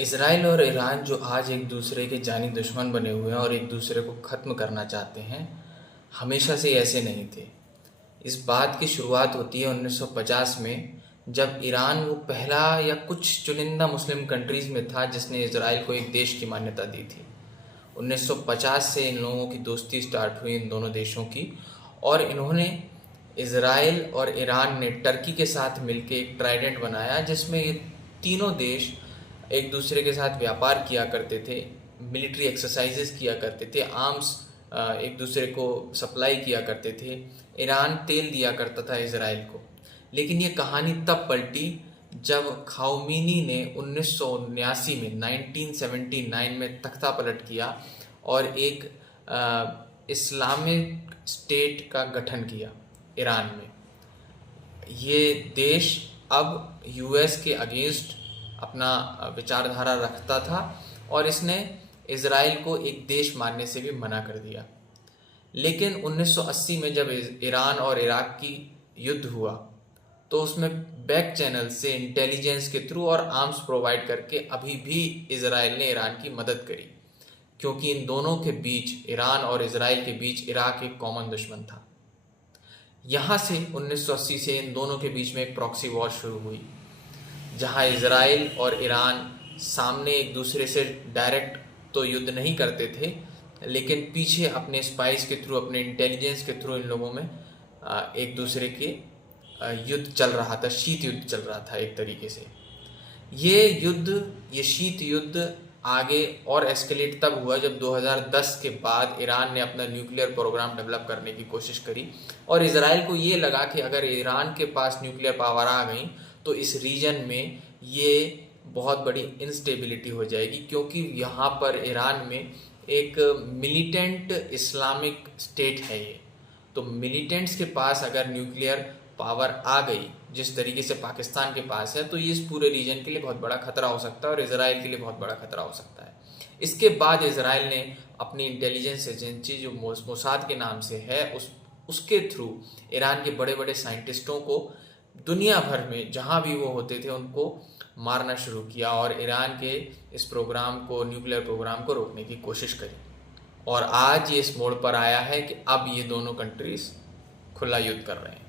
Israel और Iran जो आज एक दूसरे के जानी दुश्मन बने हुए हैं और एक दूसरे को ख़त्म करना चाहते हैं, हमेशा से ऐसे नहीं थे। इस बात की शुरुआत होती है 1950 में, जब ईरान वो पहला या कुछ चुनिंदा मुस्लिम कंट्रीज़ में था जिसने इसराइल को एक देश की मान्यता दी थी। 1950 से इन लोगों की दोस्ती स्टार्ट हुई, इन दोनों देशों की, और इन्होंने इसराइल और ईरान ने टर्की के साथ मिलकर एक ट्राइडेंट बनाया जिसमें ये तीनों देश एक दूसरे के साथ व्यापार किया करते थे, मिलिट्री एक्सरसाइजेस किया करते थे, आर्म्स एक दूसरे को सप्लाई किया करते थे। ईरान तेल दिया करता था इसराइल को। लेकिन ये कहानी तब पलटी जब खाओमीनी ने 1979 में 1979 में तख्ता पलट किया और एक इस्लामिक स्टेट का गठन किया ईरान में। ये देश अब यूएस के अगेंस्ट अपना विचारधारा रखता था और इसने इज़राइल को एक देश मानने से भी मना कर दिया। लेकिन 1980 में जब ईरान और इराक की युद्ध हुआ तो उसमें बैक चैनल से इंटेलिजेंस के थ्रू और आर्म्स प्रोवाइड करके अभी भी इज़राइल ने ईरान की मदद करी, क्योंकि इन दोनों के बीच, ईरान और इज़राइल के बीच, इराक एक कॉमन दुश्मन था। यहाँ से 1980 से इन दोनों के बीच में एक प्रॉक्सी वॉर शुरू हुई, जहाँ इज़राइल और ईरान सामने एक दूसरे से डायरेक्ट तो युद्ध नहीं करते थे, लेकिन पीछे अपने स्पाइस के थ्रू, अपने इंटेलिजेंस के थ्रू इन लोगों में एक दूसरे के युद्ध चल रहा था, शीत युद्ध चल रहा था एक तरीके से। ये शीत युद्ध आगे और एस्केलेट तब हुआ जब 2010 के बाद ईरान ने अपना न्यूक्लियर प्रोग्राम डेवलप करने की कोशिश करी और इज़राइल को ये लगा कि अगर ईरान के पास न्यूक्लियर पावर आ गई तो इस रीजन में ये बहुत बड़ी इंस्टेबिलिटी हो जाएगी, क्योंकि यहाँ पर ईरान में एक मिलिटेंट इस्लामिक स्टेट है ये। तो मिलिटेंट्स के पास अगर न्यूक्लियर पावर आ गई जिस तरीके से पाकिस्तान के पास है, तो ये इस पूरे रीजन के लिए बहुत बड़ा खतरा हो सकता है और इज़राइल के लिए बहुत बड़ा खतरा हो सकता है। इसके बाद इज़राइल ने अपनी इंटेलिजेंस एजेंसी जो मोसाद के नाम से है उसके थ्रू ईरान के बड़े बड़े साइंटिस्टों को दुनिया भर में जहाँ भी वो होते थे उनको मारना शुरू किया और ईरान के इस प्रोग्राम को, न्यूक्लियर प्रोग्राम को रोकने की कोशिश करी। और आज ये इस मोड़ पर आया है कि अब ये दोनों कंट्रीज खुला युद्ध कर रहे हैं।